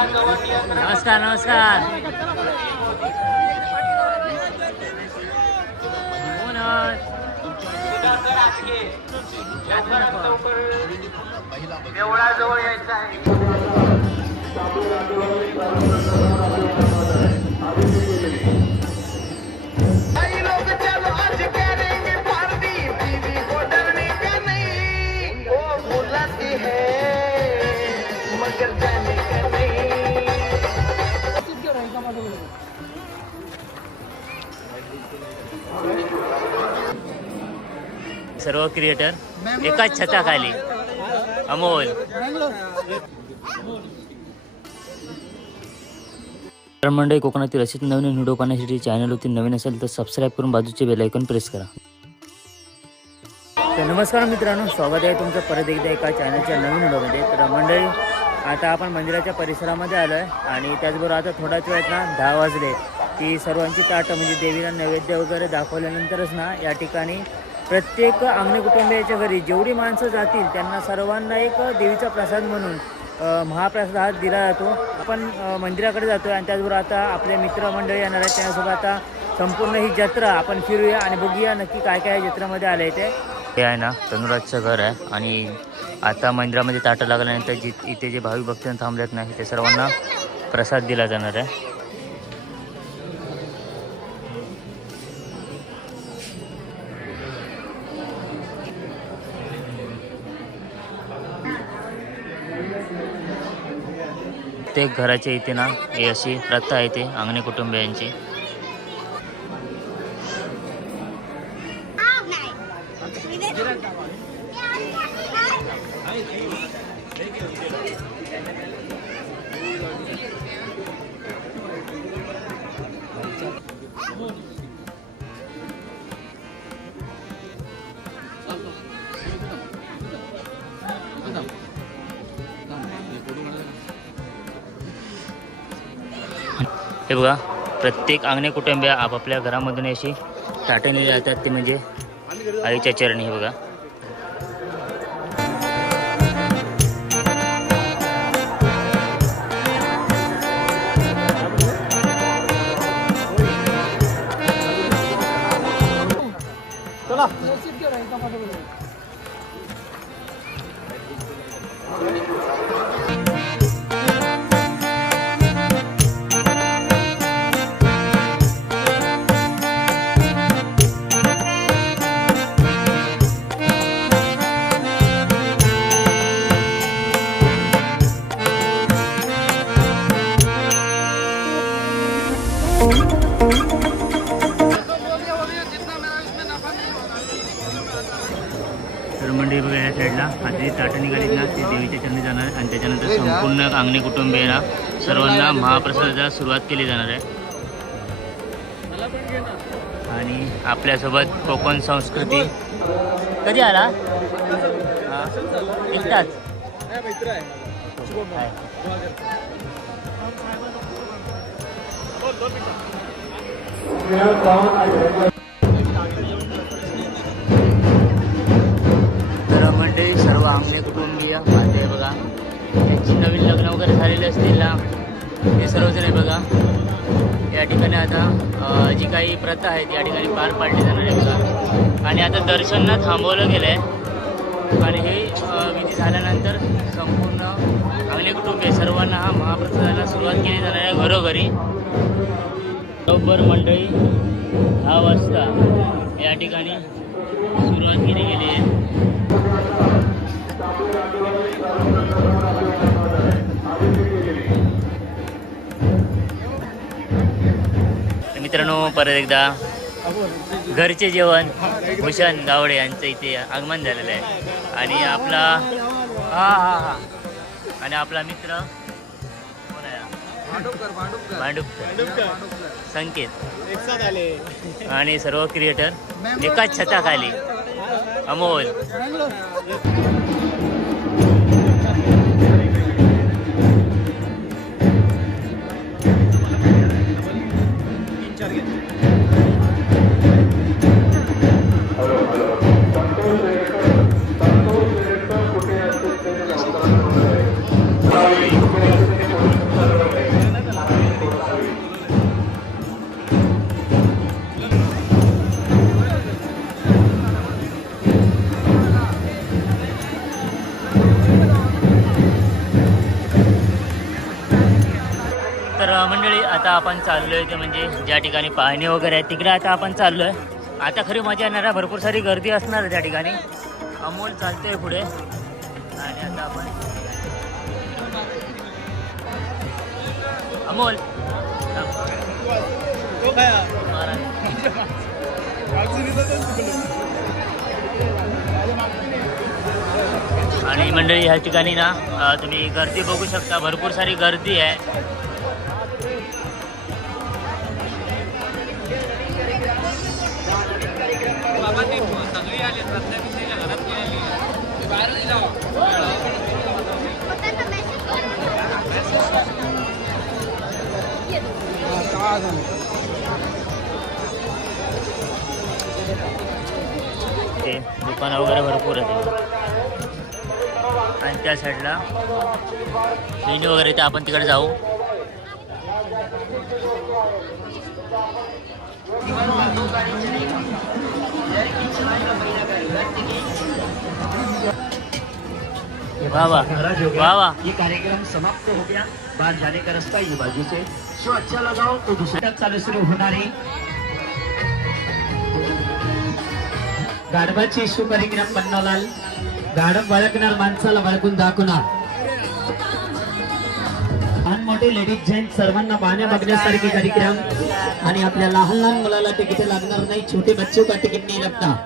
नमस्कार नमस्कार? देवळाजवळ यायचं आहे सर्व क्रिएटर एकाच छताखाली. अमोल. तर मंडळी कोकणातील असेच नवीन व्हिडिओ पाहण्यासाठी चॅनलवरती नवीन असेल तर सबस्क्राईब करून बाजूचे बेल आयकॉन प्रेस करा. तर नमस्कार मित्रांनो स्वागत आहे तुमचं परत एकदा एका चॅनलच्या नवीन व्हिडिओमध्ये तर मंडळी आता आपण मंदिराच्या परिसरामध्ये आलो आहे आणि त्याचबरोबर आता थोड्याच वेळात ना दहा वाजले. की सर्वांची ताटं म्हणजे देवीला नैवेद्य वगैरे दाखवल्यानंतरच ना या ठिकाणी प्रत्येक आंगणे कुटुंबियाच्या घरी जेवढी माणसं जातील त्यांना सर्वांना एक देवीचा प्रसाद म्हणून महाप्रसाद हा दिला जातो. आपण मंदिराकडे जातो आणि त्याचबरोबर आता आपले मित्रमंडळी येणार आहेत त्यांच्यासोबत आता संपूर्ण ही जत्रा आपण फिरूया आणि बघूया नक्की काय काय जत्रामध्ये आलं आहे ते. हे आहे ना तनुराजचं घर आहे आणि आता मंदिरामध्ये ताटं लागल्यानंतर जि इथे जे भाविक भक्त थांबलेत नाही ते सर्वांना प्रसाद दिला जाणार आहे. प्रत्येक घराच्या इथे ना ही अशी प्रथा आहे ते अंगणे कुटुंबियांची. हे बघा प्रत्येक अंगणे कुटुंबीय आपापल्या घरामधून अशी ताटणी जातात ते म्हणजे आईच्या चरणी हे बघा. तर मंडळी बघा या साईडला आधी ताटं निघालीत ना ते देवीच्या चरणी जाणार आणि त्याच्यानंतर संपूर्ण अंगणे कुटुंबियांना सर्वांना महाप्रसादाला सुरुवात केली जाणार आहे. आणि आपल्यासोबत कोकण संस्कृती. कधी आला? हा. एकटाच? आहे. तर मंडळी सर्व आमने कुटुंबीय पाहते बघा त्यांची नवीन लग्न वगैरे झालेले असतील ना हे सर्वजण आहे बघा. या ठिकाणी आता जी काही प्रथा आहेत या ठिकाणी पार पाडली जाणार आहे बघा. आणि आता दर्शनना थांबवलं गेलं आहे आणि हे विधी झाल्यानंतर संपूर्ण अंगणे कुटुंबीय सर्वांना हा महाप्रसादाला सुरुवात केली जाणार आहे घरोघरी. बरोबर मंडळी दहा वाजता या ठिकाणी सुरुवात केली गेली आहे. मित्रांनो परत एकदा घरचे जेवण भूषण गावडे यांचं इथे आगमन झालेलं आहे. आणि आपला हा हा हा. आणि आपला मित्र कोण आहे? भांडुपकर. संकेत. आणि सर्व क्रिएटर एकाच छताखाली. अमोल. तर मंडळी आता आपण चाललोय ते म्हणजे ज्या ठिकाणी पाहणी वगैरे आहे तिकडे आता आपण चाललोय. आता खरी मजा येणार आहे भरपूर सारी गर्दी असणार त्या ठिकाणी. अमोल चालतोय पुढे. आणि आता आपण अमोल. आणि मंडळी ह्या ठिकाणी ना तुम्ही गर्दी बघू शकता भरपूर सारी गर्दी आहे. ते दुकानं वगैरे भरपूर आहेत आणि त्या साईडला लेणी वगैरे ते आपण तिकडे जाऊ. वा वा. वा वा. ये कार्यक्रम समाप्त हो गया. बाहर जाने का रास्ता ये बाजू से शो अच्छा लगाओ तो दूसरे चालू शुरू होणार आहे. गाढवाची शो कार्यक्रम बनवलाल गाढव वळखणार माणसाला वळखून दाखवणार. लहान मोठे लेडीज जेंट्स सर्वांना पाहण्या बघण्यासारखे कार्यक्रम. आणि आपल्या लहान लहान मुलाला तिकीट लागणार नाही. छोटे बच्चों का तिकीट नाही लगता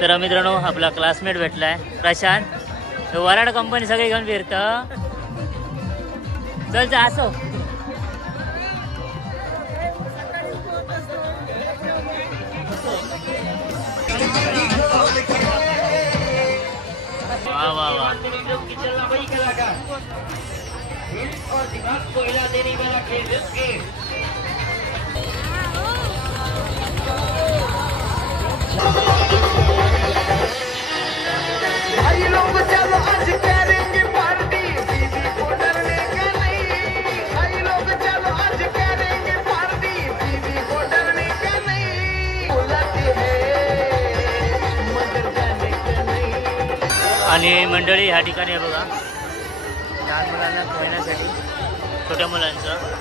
तर मित्रांनो आपला क्लासमेट भेटलाय. प्रशांत वराड कंपनी सगळी घेऊन फिरत. चल जा असो वा वा वा. और दिमाग को हिला देने वाला खेल आणि मंडळी ह्या ठिकाणी आहे बघा. लहान मुलांना खेळण्यासाठी छोट्या मुलांचं.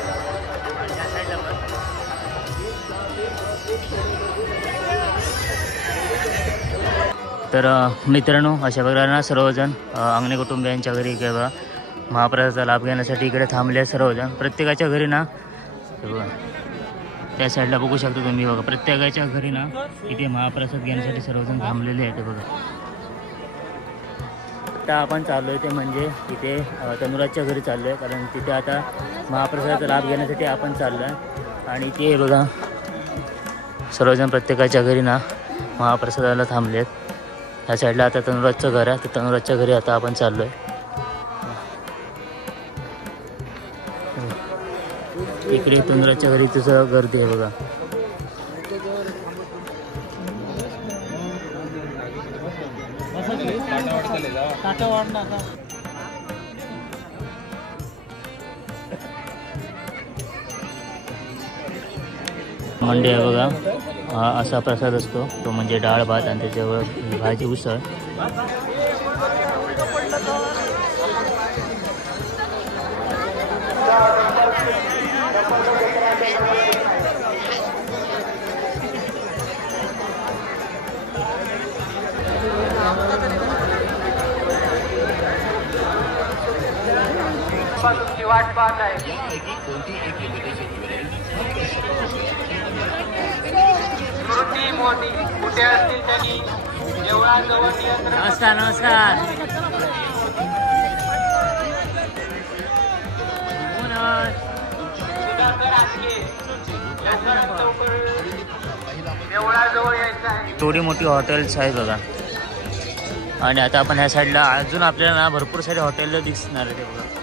तर मित्रांनो अशा प्रकारे सर्वजण अंगणे कुटुंबियांच्या घरी किंवा महाप्रसादाचा लाभ घेण्यासाठी इकडे थांबले आहेत सर्वजण. प्रत्येकाच्या घरी ना बघा त्या साईडला बघू शकता तुम्ही बघा प्रत्येकाच्या घरी ना इथे महाप्रसाद घेण्यासाठी सर्वजण थांबलेले आहेत बघा. आता आपण चाललो आहे ते म्हणजे इथे तनुराजच्या घरी चाललो आहे कारण तिथे आता महाप्रसादाचा लाभ घेण्यासाठी आपण चाललो आहे आणि ते बघा सर्वजण प्रत्येकाच्या घरी ना महाप्रसादाला थांबले आहेत ह्या साईडला आता तनुराजचं घर आहे. तर तनुराजच्या घरी आता आपण चाललो आहे इकडे तनुराजच्या घरी तुझं गर्दी आहे बघा. मंडे आहे बघा. हा असा प्रसाद असतो. तो म्हणजे डाळ भात आणि त्याच्यावर भाजी उसळ. वाट पाहत आहे. छोटी मोठी. कुठे असतील त्यांनी देवळाजवळ नियंत्रण नमस्कार नमस्कार. बोनस. सुधाकर आटके लवकरात लवकर देवळाजवळ यायचं आहे थोडी मोठी हॉटेल्स आहे बघा. आणि आता आपण ह्या साईडला अजून आपल्याला ना भरपूर सारे हॉटेल दिसणार आहे ते बघा.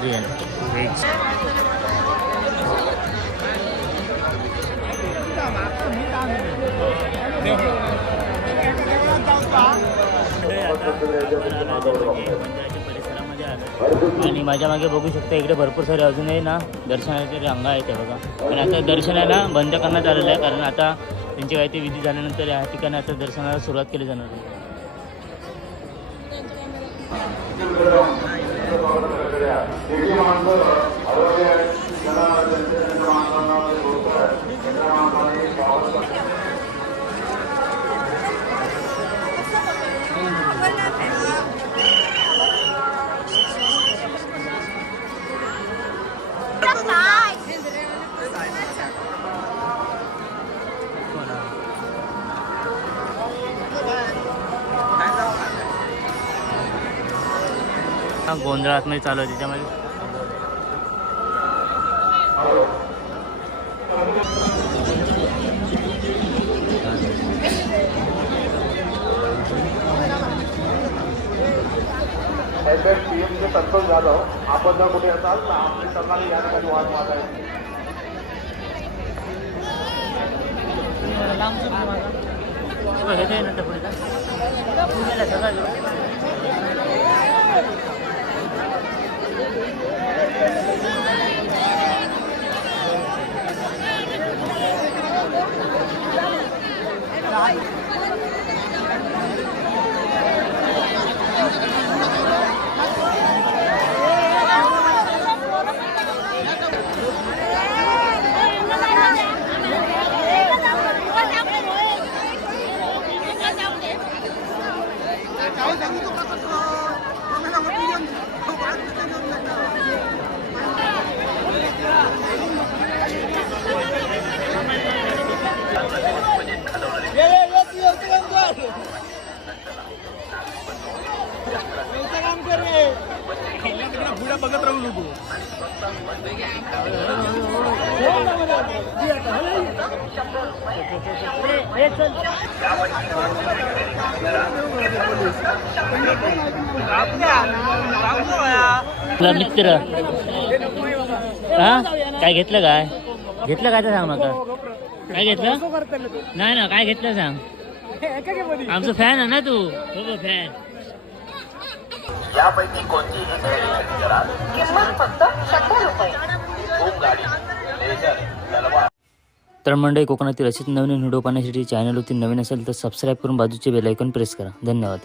मंचुरियन व्हेज परिसरामध्ये आणि माझ्या मागे बघू शकता इकडे भरपूर सारे अजूनही ना दर्शनाचे रांगा आहेत त्या बघा. पण आता दर्शनाला बंद करण्यात आलेलं आहे कारण आता त्यांची काही ते विधी झाल्यानंतर या ठिकाणी आता दर्शनाला सुरुवात केली जाणार आहे. सगळ्या माणसं हा गोंधळ आतमध्ये चालू आहे त्याच्यामध्ये. आपण जर कुठे असाल तर आपली सल्लाने या ठिकाणी वाद मागायची बघ, हे पुढे जा. पुढे जा, सगळं. आपला मित्र. हा? काय घेतलं काय? घेतलं काय तर सांग नका काय घेतलं? नाही ना काय घेतलं सांग. आमचं फॅन आहे ना तू? हो फॅन यापैकी कोणतीही खरेदी करा किंमत फक्त शंभर रुपये. तर मंडळी कोकणातील अशीच नवीन व्हिडिओ पाहण्यासाठी चॅनलवरती नवीन असेल तर सबस्क्राईब करून बाजूचे बेल आयकॉन प्रेस करा. धन्यवाद.